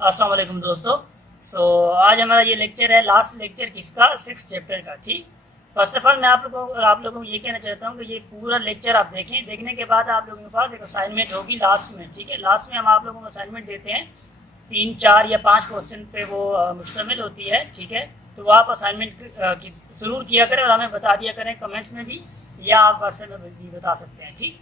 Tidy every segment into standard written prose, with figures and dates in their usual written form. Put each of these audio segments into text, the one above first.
अस्सलाम वालेकुम दोस्तों। आज हमारा ये लेक्चर है, लास्ट लेक्चर किसका, 6 चैप्टर का। ठीक, फर्स्ट ऑफ ऑल मैं आप लोगों को ये कहना चाहता हूँ कि ये पूरा लेक्चर आप देखें। देखने के बाद आप लोगों के पास एक असाइनमेंट होगी लास्ट में। ठीक है, लास्ट में हम आप लोगों को असाइनमेंट देते हैं, 3, 4 या 5 क्वेश्चन पे वो मुश्तमिल होती है। ठीक है, तो वो आप असाइनमेंट ज़रूर किया करें और हमें बता दिया करें कमेंट्स में भी, या आप व्हाट्सएप में भी बता सकते हैं। ठीक,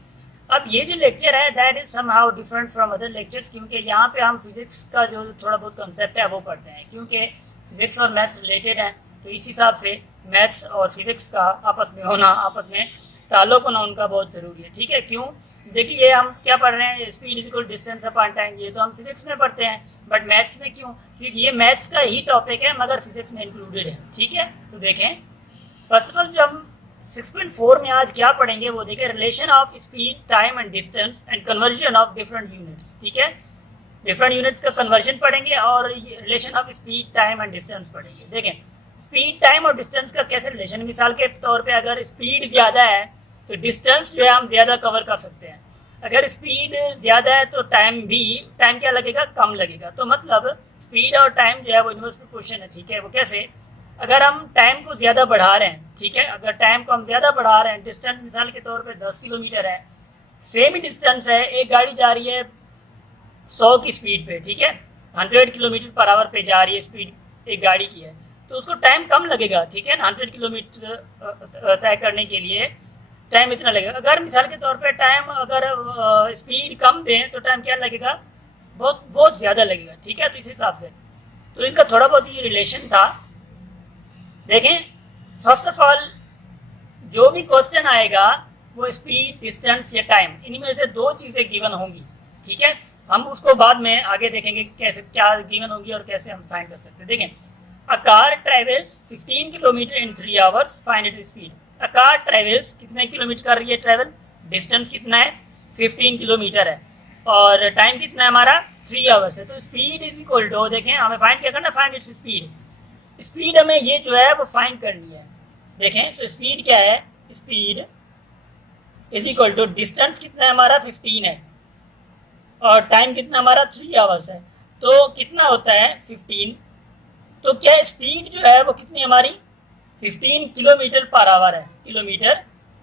अब ये जो लेक्चर है that is somehow different from other lectures, क्योंकि यहाँ पे हम फिजिक्स का जो थोड़ा बहुत कंसेप्ट है वो पढ़ते हैं, क्योंकि फिजिक्स और मैथ्स रिलेटेड हैं। तो इस हिसाब से मैथ्स और फिजिक्स का आपस में होना, आपस में ताल्लुक होना उनका बहुत ज़रूरी है। ठीक है, क्यों? देखिए हम क्या पढ़ रहे हैं, speed is equal distance upon time, ये तो हम फिजिक्स में पढ़ते हैं, बट मैथ्स में क्यों? क्योंकि ये मैथ्स का ही टॉपिक है मगर फिजिक्स में इंक्लूडेड है। ठीक है, तो देखें फर्स्ट ऑफ ऑल जो हम 6.4 में आज क्या पढ़ेंगे वो देखें, relation of speed, time and distance and conversion of different units. ठीक है, डिफरेंट यूनिट्स का कन्वर्जन पढ़ेंगे और relation of speed, time and distance पढ़ेंगे। देखें स्पीड, टाइम और डिस्टेंस का कैसे रिलेशन, मिसाल के तौर पे अगर स्पीड ज़्यादा है तो डिस्टेंस जो है हम ज़्यादा कवर कर सकते हैं, अगर स्पीड ज़्यादा है तो टाइम क्या लगेगा, कम लगेगा। तो मतलब स्पीड और टाइम जो है वो इनवर्स प्रोपोर्शन है। ठीक है, वो कैसे, अगर हम टाइम को ज़्यादा बढ़ा रहे हैं, ठीक है, अगर टाइम को हम ज़्यादा बढ़ा रहे हैं, डिस्टेंस मिसाल के तौर पे 10 किलोमीटर है, सेम ही डिस्टेंस है, एक गाड़ी जा रही है 100 की स्पीड पे, ठीक है, 100 किलोमीटर पर आवर पे जा रही है स्पीड एक गाड़ी की है, तो उसको टाइम कम लगेगा। ठीक है ना, 100 किलोमीटर तय करने के लिए टाइम इतना लगेगा। अगर मिसाल के तौर पे टाइम अगर स्पीड कम दें तो टाइम क्या लगेगा, बहुत बहुत ज़्यादा लगेगा। ठीक है, तो इस हिसाब से तो इनका थोड़ा बहुत ये रिलेशन था। देखें फर्स्ट ऑफ ऑल जो भी क्वेश्चन आएगा वो स्पीड, डिस्टेंस या टाइम, इनमें से 2 चीज़ें गिवन होंगी। ठीक है, हम उसको बाद में आगे देखेंगे कैसे क्या गिवन होगी और कैसे हम फाइंड कर सकते हैं। देखें a car travels 15 kilometre in 3 hours, find its speed. A car travels कितने किलोमीटर कर रही है ट्रेवल, डिस्टेंस कितना है 15 किलोमीटर है और टाइम कितना है हमारा 3 आवर्स है। तो स्पीड इज इक्वल टू, देखें हमें फाइंड क्या करना, फाइंड इट्स स्पीड। स्पीड हमें ये जो है वो फाइंड करनी है। देखें तो स्पीड क्या है, speed is equal to distance कितना है हमारा 15 है और टाइम कितना हमारा 3 आवर्स है, तो कितना होता है 15। तो क्या स्पीड जो है वो कितनी हमारी 15 किलोमीटर पर आवर है, किलोमीटर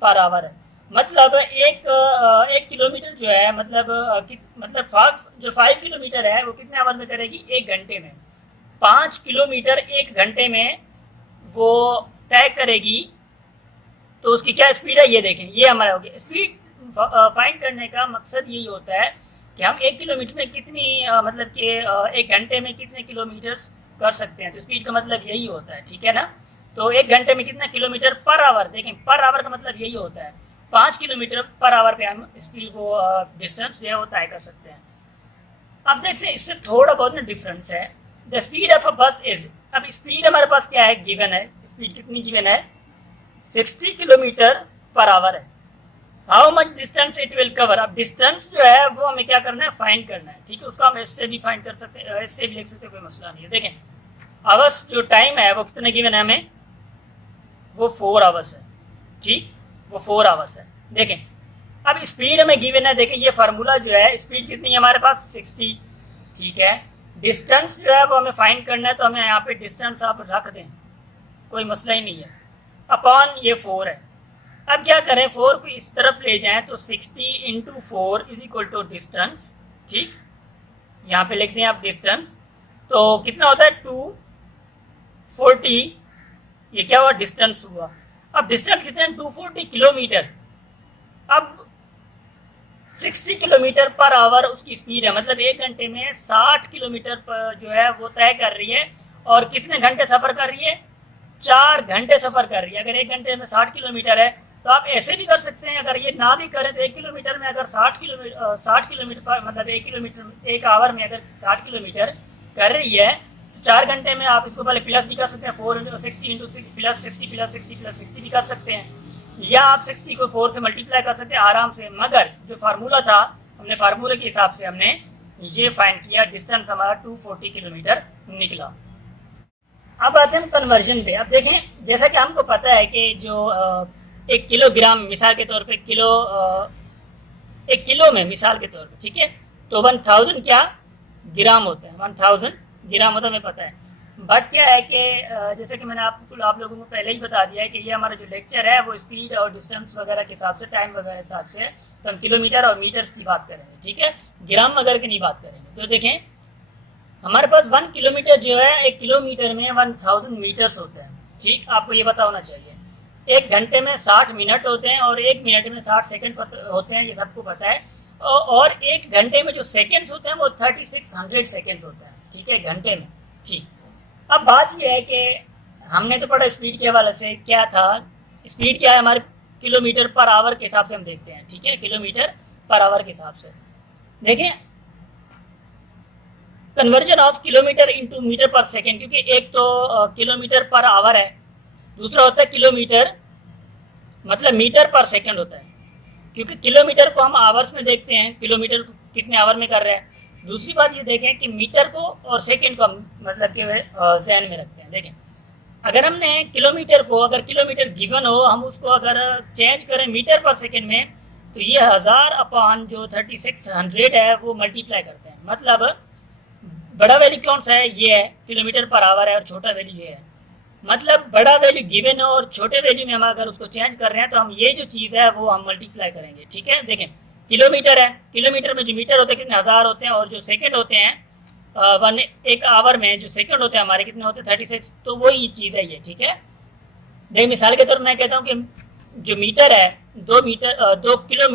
पर आवर है। मतलब एक किलोमीटर जो है मतलब 5 किलोमीटर है वो कितने आवर में करेगी, 1 घंटे में। 5 किलोमीटर 1 घंटे में वो तय करेगी, तो उसकी क्या स्पीड है ये देखें, ये हमारा हो गया। स्पीड फाइंड करने का मकसद यही होता है कि हम 1 किलोमीटर में कितनी मतलब कि 1 घंटे में कितने किलोमीटर्स कर सकते हैं, तो स्पीड का मतलब यही होता है। ठीक है ना, तो 1 घंटे में कितना किलोमीटर पर आवर, देखें पर आवर का मतलब यही होता है, 5 किलोमीटर पर आवर पे हम स्पीड को डिस्टेंस जो है वो तय कर सकते हैं। अब देखते हैं इससे थोड़ा बहुत ना डिफरेंस है। द स्पीड ऑफ अ बस इज, अब स्पीड हमारे पास क्या है, गिवन है, स्पीड कितनी गिवन है 60 किलोमीटर पर आवर है। How much distance it will cover, अब डिस्टेंस जो है वो हमें क्या करना है, फाइंड करना है। ठीक है, उसको हम इससे भी फाइंड कर सकते हैं, इससे भी लिख सकते हैं, कोई मसला नहीं है। देखें आवर्स जो टाइम है वो कितने गिवन है हमें, वो 4 आवर्स है। ठीक, वो 4 आवर्स है। देखें अब स्पीड हमें गिवन है, देखें ये फार्मूला जो है, स्पीड कितनी है हमारे पास 60। ठीक है, डिस्टेंस जो है वो हमें फाइंड करना है, तो हमें यहाँ पे डिस्टेंस आप रख दें, कोई मसला ही नहीं है, अपॉन ये 4 है। अब क्या करें, 4 को इस तरफ ले जाएं तो 60 into 4 is equal to distance. ठीक, यहाँ पे लिख दें आप डिस्टेंस, तो कितना होता है 240, ये क्या हुआ डिस्टेंस हुआ। अब डिस्टेंस कितना है 240 किलोमीटर। अब 60 किलोमीटर पर आवर उसकी स्पीड है, मतलब 1 घंटे में 60 किलोमीटर पर जो है वो तय कर रही है, और कितने घंटे सफ़र कर रही है, 4 घंटे सफ़र कर रही है। अगर 1 घंटे में 60 किलोमीटर है तो आप ऐसे भी कर सकते हैं, अगर ये ना भी करें तो 1 किलोमीटर में अगर 60 किलोमीटर पर मतलब 1 किलोमीटर 1 आवर में अगर 60 किलोमीटर कर रही है, 4 घंटे में आप इसको पहले प्लस भी कर सकते हैं, 4 इंटू प्लस 60 प्लस 60 प्लस 60 भी कर सकते हैं, या आप 60 को 4 से मल्टीप्लाई कर सकते हैं आराम से। मगर जो फार्मूला था, हमने फार्मूले के हिसाब से हमने ये फाइंड किया, डिस्टेंस हमारा 240 किलोमीटर निकला। अब आते हैं कन्वर्जन पे। अब देखें जैसा कि हमको पता है कि जो 1 किलोग्राम मिसाल के तौर पे 1 किलो में मिसाल के तौर पे, ठीक है, तो 1000 क्या ग्राम होते हैं, 1000 ग्राम होता है, हमें पता है। बट क्या है कि जैसे कि मैंने आप लोगों को पहले ही बता दिया है कि ये हमारा जो लेक्चर है वो स्पीड और डिस्टेंस वगैरह के हिसाब से, टाइम वगैरह के हिसाब से, तो हम किलोमीटर और मीटर्स की बात करेंगे, ठीक है, ग्राम वगैरह की नहीं बात करेंगे। तो देखें हमारे पास 1 किलोमीटर जो है, 1 किलोमीटर में 1000 मीटर्स होते हैं, ठीक, आपको ये पता होना चाहिए। 1 घंटे में 60 मिनट होते हैं और 1 मिनट में 60 सेकंड होते हैं, ये सबको पता है। और 1 घंटे में जो सेकंड्स होते हैं वो 3600 सेकंड्स होते हैं, ठीक है, घंटे में, ठीक। अब बात ये है कि हमने तो पढ़ा स्पीड के हवाले से, क्या था स्पीड, क्या है हमारे किलोमीटर पर आवर के हिसाब से हम देखते हैं, ठीक है, किलोमीटर पर आवर के हिसाब से। देखें conversion of kilometre into metre per second, क्योंकि एक तो किलोमीटर पर आवर है, दूसरा होता है किलोमीटर मतलब मीटर पर सेकंड होता है, क्योंकि किलोमीटर को हम आवर्स में देखते हैं, किलोमीटर कितने आवर में कर रहे हैं। दूसरी बात ये देखें कि मीटर को और सेकंड को हम मतलब के जहन में रखते हैं। देखें अगर हमने किलोमीटर को, अगर किलोमीटर गिवन हो, हम उसको अगर चेंज करें मीटर पर सेकंड में, तो ये 1000 अपॉन जो 3600 है वो मल्टीप्लाई करते हैं। मतलब बड़ा वैल्यू कौन सा है, ये है, किलोमीटर पर आवर है, और छोटा वैल्यू ये है। मतलब बड़ा वैल्यू गिवन है और छोटे वैल्यू में हम अगर उसको चेंज कर रहे हैं तो हम ये जो चीज़ है वो हम मल्टीप्लाई करेंगे, ठीक है। देखें किलोमीटर है, किलोमीटर में जो मीटर होते हैं कितने 1000 होते हैं, और जो सेकंड होते हैं एक आवर में जो सेकंड होते हैं हमारे कितने होते हैं 36, तो वही चीज़ है ये, ठीक है। देखिए मिसाल के तौर पर मैं कहता हूँ कि जो मीटर है 2 मीटर 2 किलो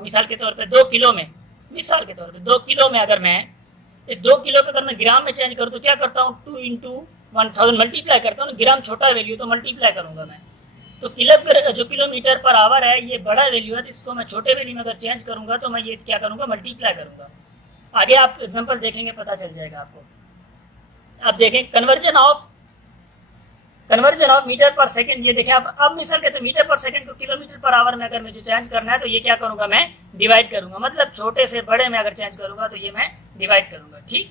मिसाल के तौर पर 2 किलो में, मिसाल के तौर पर 2 किलो में अगर मैं इस 2 किलो को अगर मैं ग्राम में चेंज करूँ तो क्या करता हूँ, 2 इंटू 1000 मल्टीप्लाई करता हूँ। ग्राम छोटा वैल्यू तो मल्टीप्लाई करूंगा मैं, तो जो किलोमीटर पर आवर है ये बड़ा वैल्यू है, तो इसको मैं छोटे वैल्यू में अगर चेंज करूंगा तो मैं ये क्या करूंगा, मल्टीप्लाई करूंगा। आगे आप एग्जांपल देखेंगे पता चल जाएगा आपको। अब देखें conversion of metre per second, ये देखें अब मिसाल कहते हैं मीटर पर सेकंड को किलोमीटर पर आवर में अगर मुझे चेंज करना है तो ये क्या करूंगा, मैं डिवाइड करूंगा। मतलब छोटे से बड़े में अगर चेंज करूंगा तो ये मैं डिवाइड करूंगा, ठीक।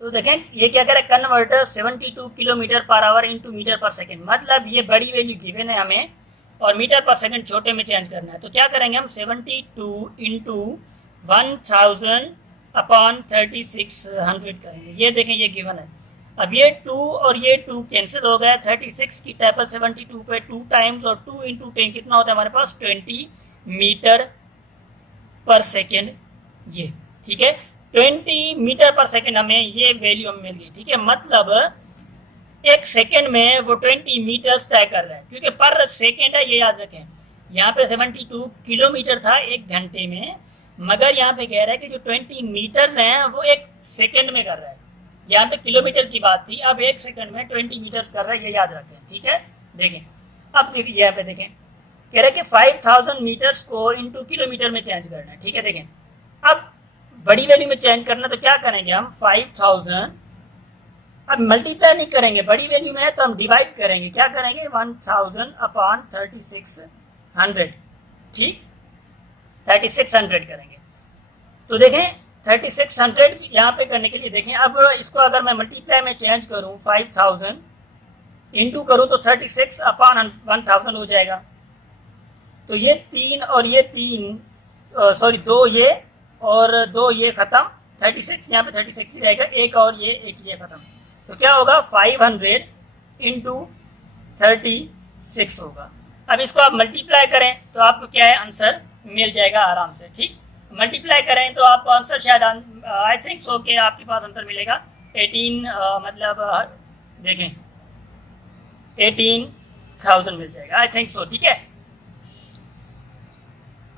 तो देखें ये क्या करें, converter 72 kilometre per hour into metre per second, मतलब ये बड़ी वैल्यू गिवन है हमें और मीटर पर सेकंड छोटे में चेंज करना है। तो क्या करेंगे हम 72 इंटू 1000 अपॉन 3600 करेंगे। ये देखें ये गिवन है। अब ये 2 और ये 2 कैंसिल हो गया, 36 की टेबल 72 पे 2 टाइम्स और 2 इंटू 10 कितना होता है हमारे पास 20 मीटर पर सेकेंड, ये ठीक है 20 मीटर पर सेकेंड हमें ये वैल्यू हमें मिल गई, ठीक है। मतलब एक सेकेंड में वो 20 मीटर तय कर रहा है, क्योंकि पर सेकेंड है, ये याद रखें। यहाँ पे 72 किलोमीटर था एक घंटे में, मगर यहाँ पे कह रहा है कि जो 20 मीटर्स हैं वो एक सेकेंड में कर रहा है। यहाँ पे किलोमीटर की बात थी, अब एक सेकंड में 20 मीटर्स कर रहा है, ये याद रखें, ठीक है। देखें अब यहाँ पे देखें कह रहे हैं कि 5000 मीटर्स को इंटू किलोमीटर में चेंज करना है, ठीक है। देखें अब बड़ी वैल्यू में चेंज करना तो क्या करेंगे हम 5000, अब मल्टीप्लाई नहीं करेंगे, बड़ी वैल्यू में है तो हम डिवाइड करेंगे, क्या करेंगे 1000 अपॉन 3600, ठीक 3600 करेंगे। तो देखें 3600 यहाँ पे करने के लिए देखें, अब इसको अगर मैं मल्टीप्लाई में चेंज करूँ 5000 इंटू करूँ तो 36 अपॉन 1000 हो जाएगा। तो ये 3 और ये 3 सॉरी 2 ये और 2 ये खत्म, 36 यहाँ पे 36 ही रहेगा, एक और ये खत्म। तो क्या होगा 500 इंटू 36 होगा। अब इसको आप मल्टीप्लाई करें तो आपको क्या है आंसर मिल जाएगा आराम से, ठीक। मल्टीप्लाई करें तो आपको आंसर शायद आई थिंक सो के आपके पास आंसर मिलेगा 18 मतलब देखें 18,000 मिल जाएगा आई थिंक सो, ठीक है।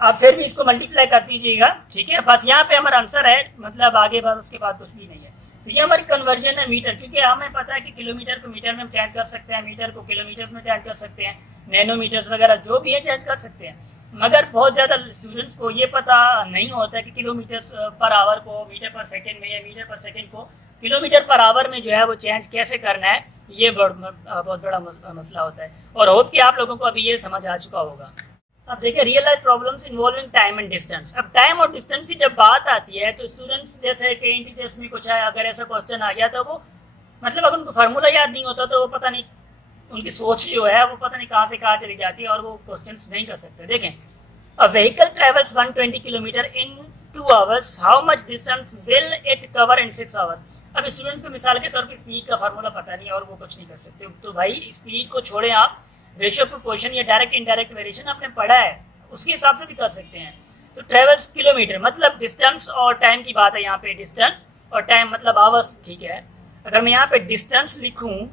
आप फिर भी इसको मल्टीप्लाई कर दीजिएगा, ठीक है। बस यहाँ पे हमारा आंसर है, मतलब आगे बात उसके बाद कुछ भी नहीं है। तो ये हमारी कन्वर्जन है मीटर, क्योंकि हमें पता है कि किलोमीटर को मीटर में चेंज कर सकते हैं, मीटर को किलोमीटर्स में चेंज कर सकते हैं, नैनोमीटर्स वगैरह जो भी है चेंज कर सकते हैं। मगर बहुत ज़्यादा स्टूडेंट्स को ये पता नहीं होता है कि किलोमीटर्स पर आवर को मीटर पर सेकेंड में या मीटर पर सेकेंड को किलोमीटर पर आवर में जो है वो चेंज कैसे करना है, ये बहुत बड़ा मसला होता है। और होप कि आप लोगों को अभी ये समझ आ चुका होगा। अब देखिए real life problems involving time and distance. अब टाइम और डिस्टेंस की जब बात आती है तो स्टूडेंट्स जैसे कई टीचर्स में कुछ है, अगर ऐसा क्वेश्चन आ गया तो वो मतलब अगर उनको फार्मूला याद नहीं होता तो वो पता नहीं उनकी सोच जो है वो पता नहीं कहाँ से कहाँ चली जाती है और वो क्वेश्चन नहीं कर सकते। देखें a vehicle travels 120 kilometre in 2 hours how much distance will it cover in 6 hours. अब स्टूडेंट्स को मिसाल के तौर पर स्पीड का फार्मूला पता नहीं है और वो कुछ नहीं कर सकते, तो भाई स्पीड को छोड़े आप रेशियो प्रोपोर्शन या डायरेक्ट इनडायरेक्ट वेरिएशन आपने पढ़ा है, उसके हिसाब से भी कर सकते हैं। तो ट्रेवल्स किलोमीटर मतलब डिस्टेंस और टाइम की बात है यहाँ पे, डिस्टेंस और टाइम मतलब आवर्स, ठीक है। अगर मैं यहाँ पे डिस्टेंस लिखूं,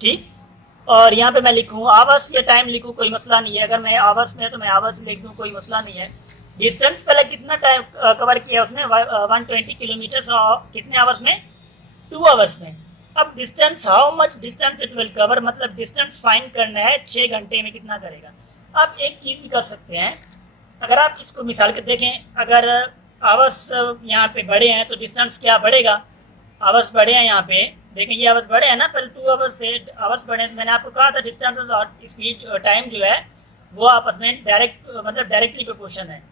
ठीक, और यहाँ पे मैं लिखूं आवर्स या टाइम लिखूं, कोई मसला नहीं है। अगर मैं आवर्स में है तो मैं आवर्स लिख दूं, कोई मसला नहीं है। डिस्टेंस पहले कितना टाइम कवर किया उसने, 120 किलोमीटर, और कितने आवर्स में, 2 आवर्स में। अब distance how much distance it will cover मतलब डिस्टेंस फाइंड करना है 6 घंटे में कितना करेगा। आप एक चीज़ भी कर सकते हैं, अगर आप इसको मिसाल के देखें, अगर आवर्स यहाँ पे बड़े हैं तो डिस्टेंस क्या बढ़ेगा, आवर्स बढ़े हैं यहाँ पे, देखें ये आवर्स बढ़े हैं ना, पहले 2 आवर्स से आवर्स बढ़े हैं। मैंने आपको कहा था डिस्टेंस और स्पीड टाइम जो है वो आपस में डायरेक्ट मतलब डायरेक्टली प्रोपोर्शन है।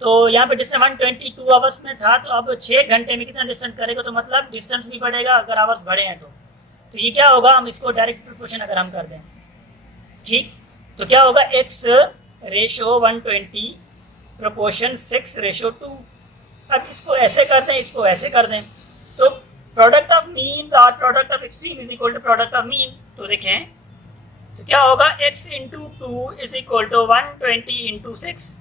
तो यहाँ पे डिस्टेंस 122 आवर्स में था, तो अब 6 घंटे में कितना डिस्टेंस करेगा, तो मतलब डिस्टेंस भी बढ़ेगा अगर आवर्स बढ़े हैं तो ये क्या होगा, हम इसको डायरेक्ट प्रोपोर्शन अगर हम कर दें, ठीक, तो क्या होगा, x रेशो 120 प्रोपोर्शन 6:2। अब इसको ऐसे कर दें, इसको ऐसे कर दें, तो प्रोडक्ट ऑफ मीन और product of extreme is equal to product of mean. तो देखें तो क्या होगा, x into 2 is equal to 120 into 6,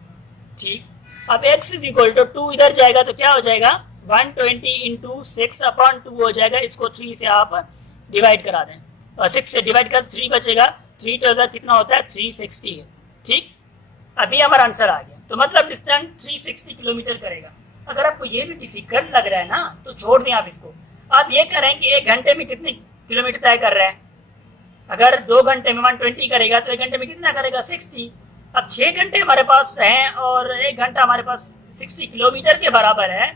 ठीक। अब x इज इक्वल टू 2 इधर जाएगा तो क्या हो जाएगा, 120 इंटू 6/2 हो जाएगा। इसको 3 से आप डिवाइड करा दें, और 6 से डिवाइड कर 3 बचेगा, 3 टू कितना होता है, 360 है, ठीक। अभी हमारा आंसर आ गया। तो मतलब डिस्टेंस 360 किलोमीटर करेगा। अगर आपको ये भी डिफिकल्ट लग रहा है ना तो छोड़ दें आप इसको, आप ये करें कि 1 घंटे में कितने किलोमीटर तय कर रहे हैं। अगर 2 घंटे में 120 करेगा तो 1 घंटे में कितना करेगा, 60। अब 6 घंटे हमारे पास हैं और 1 घंटा हमारे पास 60 किलोमीटर के बराबर है,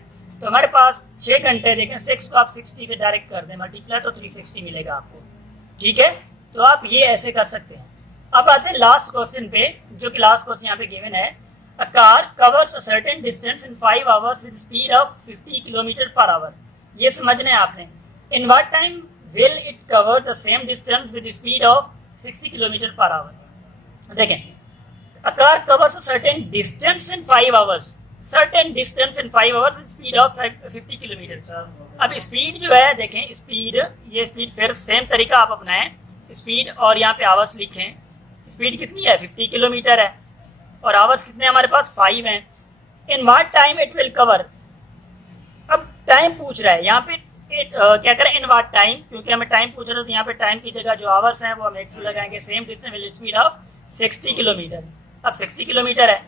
तो हमारे पास 6 घंटे, देखें 6 को आप 60 से डायरेक्ट कर दें मल्टीप्लाई, तो 360 मिलेगा आपको, ठीक है। तो आप ये ऐसे कर सकते हैं। अब आते हैं लास्ट क्वेश्चन पे, जो कि लास्ट क्वेश्चन यहाँ पे गिवन है, a car covers a certain distance in 5 hours with speed of 50 kilometre per hour. ये समझना है आपने, in what time will it cover the same distance with speed of 60 kilometre per hour. देखें, a car covers a certain distance in 5 hours, certain distance in 5 hours with speed of 50 kilometre. अब speed जो है, देखें speed, ये speed फिर same तरीका आप अपनाएं, स्पीड और यहाँ पे आवर्स लिखें। स्पीड कितनी है, 50 किलोमीटर है, और आवर्स कितने हमारे पास 5 हैं। इन what time it will cover, अब टाइम पूछ रहा है यहाँ पे, क्या करें, इन व्हाट टाइम, क्योंकि हमें टाइम पूछ रहा है तो यहाँ पे टाइम की जगह जो आवर्स हैं वो हम एक्स लगाएंगे। Same distance with speed of 60 kilometre, अब 60 किलोमीटर है।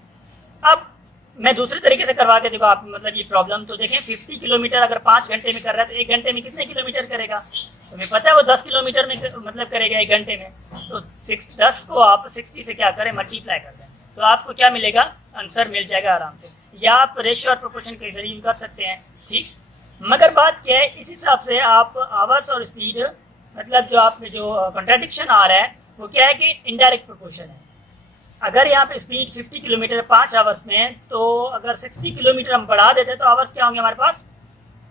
अब मैं दूसरे तरीके से करवा के देखो आप, मतलब ये प्रॉब्लम, तो देखें 50 किलोमीटर अगर 5 घंटे में कर रहा है तो 1 घंटे में कितने किलोमीटर करेगा, तो हमें पता है वो 10 किलोमीटर में मतलब करेगा 1 घंटे में। तो 10 को आप 60 से क्या करें, मल्टीप्लाई कर दें, तो आपको क्या मिलेगा, आंसर मिल जाएगा आराम से। या आप रेशियो और प्रोपोर्शन के जरिए भी कर सकते हैं, ठीक। मगर बात क्या है, इस हिसाब से आप आवर्स और स्पीड, मतलब जो आप में जो कॉन्ट्राडिक्शन आ रहा है वो क्या है कि इनडायरेक्ट प्रोपोर्शन है। अगर यहाँ पे स्पीड 50 किलोमीटर 5 आवर्स में, तो अगर 60 किलोमीटर हम बढ़ा देते तो आवर्स क्या होंगे हमारे पास,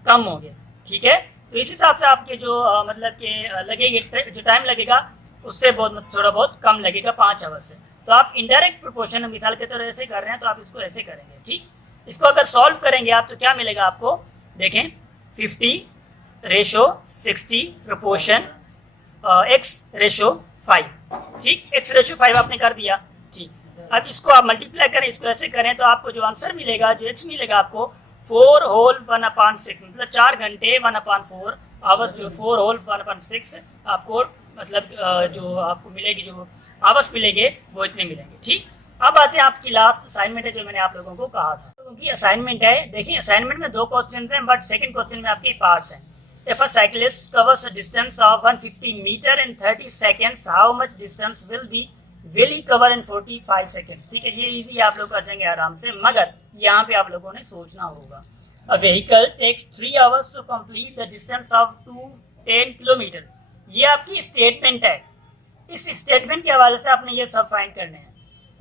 कम होंगे, ठीक है। तो इस हिसाब से आपके जो मतलब के लगेगी, जो टाइम लगेगा उससे बहुत थोड़ा बहुत कम लगेगा 5 आवर से। तो आप इनडायरेक्ट प्रोपोर्शन मिसाल के तौर पर ऐसे कर रहे हैं, तो आप इसको ऐसे करेंगे, ठीक। इसको अगर सॉल्व करेंगे आप तो क्या मिलेगा आपको, देखें 50:60 प्रोपोर्शन x/5, ठीक, x/5 आपने कर दिया, ठीक। अब इसको आप मल्टीप्लाई करें, इसको ऐसे करें, तो आपको जो आंसर मिलेगा, जो x मिलेगा आपको 4 होल 1/6, मतलब 4 घंटे 1/4 आवर्स, जो 4 होल 1/6 आपको मतलब जो आपको मिलेगी, जो आवर्स मिलेंगे वो इतने मिलेंगे, ठीक। अब आते हैं आपकी लास्ट असाइनमेंट है, जो मैंने आप लोगों को कहा था, क्योंकि असाइनमेंट है। देखिए असाइनमेंट में 2 क्वेश्चन हैं, बट सेकंड क्वेश्चन में आपके पार्ट्स हैं। If a cyclist covers a distance of 150 meter in 30 seconds, how much distance will he cover in 45 seconds? ठीक है, ये इजी आप लोग कर जाएंगे आराम से, मगर यहाँ पे आप लोगों ने सोचना होगा। A vehicle takes 3 hours to complete the distance of 210 kilometer. ये आपकी स्टेटमेंट है। इस स्टेटमेंट के हवाले से आपने ये सब फाइंड करने हैं।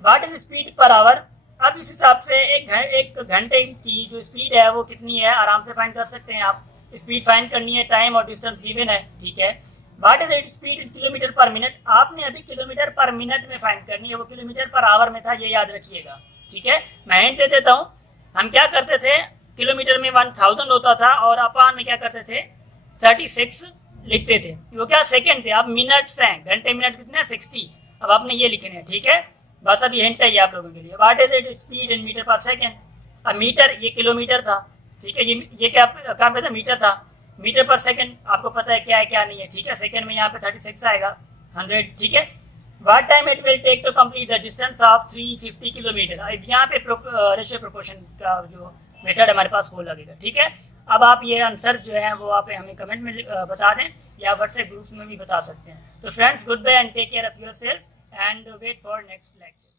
What is speed per hour? अब इस हिसाब से एक घंटे की जो स्पीड है वो कितनी है, आराम से फाइंड कर सकते हैं आप। स्पीड फाइंड करनी है, टाइम और डिस्टेंस गिवन है, ठीक है। What is it speed in kilometre पर मिनट, आपने अभी किलोमीटर पर मिनट में फाइंड करनी है, वो किलोमीटर पर आवर में था, ये याद रखिएगा, ठीक है। मैं हिंट दे देता हूँ, हम क्या करते थे, किलोमीटर में 1000 होता था और अपान में क्या करते थे 36 लिखते थे। वो क्या सेकंड थे, अब मिनट्स हैं, घंटे मिनट कितने हैं 60। अब आपने ये लिखने हैं, ठीक है। बस अब ये हिंट है आप लोगों के लिए। What is it speed in metre per second. अब मीटर ये किलोमीटर था, ठीक है, ये क्या काम पे था, मीटर था। मीटर पर सेकंड आपको पता है क्या है क्या नहीं है, ठीक है। सेकंड में यहाँ पे 36 आएगा 100, ठीक है। What time it will take to complete the distance of 350 kilometre. अब यहाँ पे रेशियो प्रोपोर्शन का जो मेथड हमारे पास वो लगेगा, ठीक है। अब आप ये आंसर जो है वो आप हमें कमेंट में बता दें या व्हाट्सएप ग्रुप्स में भी बता सकते हैं। तो friends, goodbye and take care of your self and wait for next lecture.